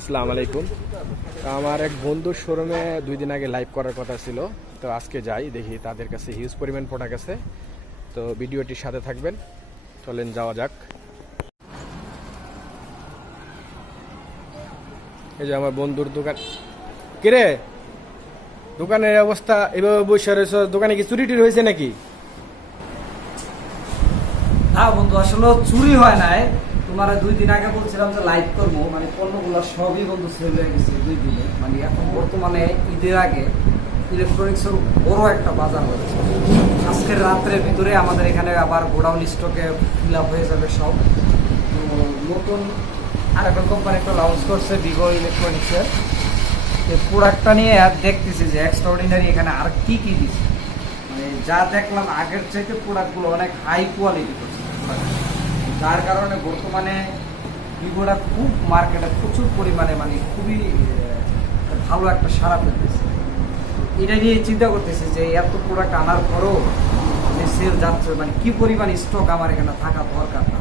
আসসালামু আলাইকুম। আমার এক বন্ধুর শোরুমে 2 দিন আগে লাইভ করার কথা ছিল, তো আজকে যাই, দেখি তাদের কাছে হিউজ পরিমাণ প্রোডাক্ট আছে। তো ভিডিওটির সাথে থাকবেন, চলেন যাওয়া যাক। এই যে আমার বন্ধুর দোকান। কিরে, দোকানের অবস্থা এভাবে বসে রয়েছে, দোকানে কি চুরি টুরি হয়েছে নাকি? না বন্ধু, আসলে চুরি হয় নাই। তোমার 2 দিন আগে বলছিলাম যে লাইভ করবো, মানে পণ্যগুলো সবই বন্ধু সেল হয়ে গেছে 2 দিনে। মানে এখন বর্তমানে ঈদের আগে ইলেকট্রনিক্সের বড় একটা বাজার হচ্ছে। আজকের রাত্রের ভিতরে আমাদের এখানে আবার গোডাউন স্টকে ফিল আপ হয়ে যাবে সব। তো নতুন আর একটা কোম্পানি একটা লঞ্চ করছে ভিভো ইলেকট্রনিক্সের। এই প্রোডাক্টটা নিয়ে আর দেখতেছি যে এক্সট্রাঅর্ডিনারি এখানে আর কি কি দিচ্ছে। মানে যা দেখলাম আগের চাইতে প্রোডাক্টগুলো অনেক হাই কোয়ালিটি করছে, যার কারণে বর্তমানে ভিভোটা খুব মার্কেটে প্রচুর পরিমাণে মানে খুবই ভালো একটা সাড়া পেতেছে। এটা নিয়ে চিন্তা করতেছি যে এত প্রোডাক্ট আনার পরও সেল যাচ্ছে, মানে কি পরিমাণ স্টক আমার এখানে থাকা দরকার না।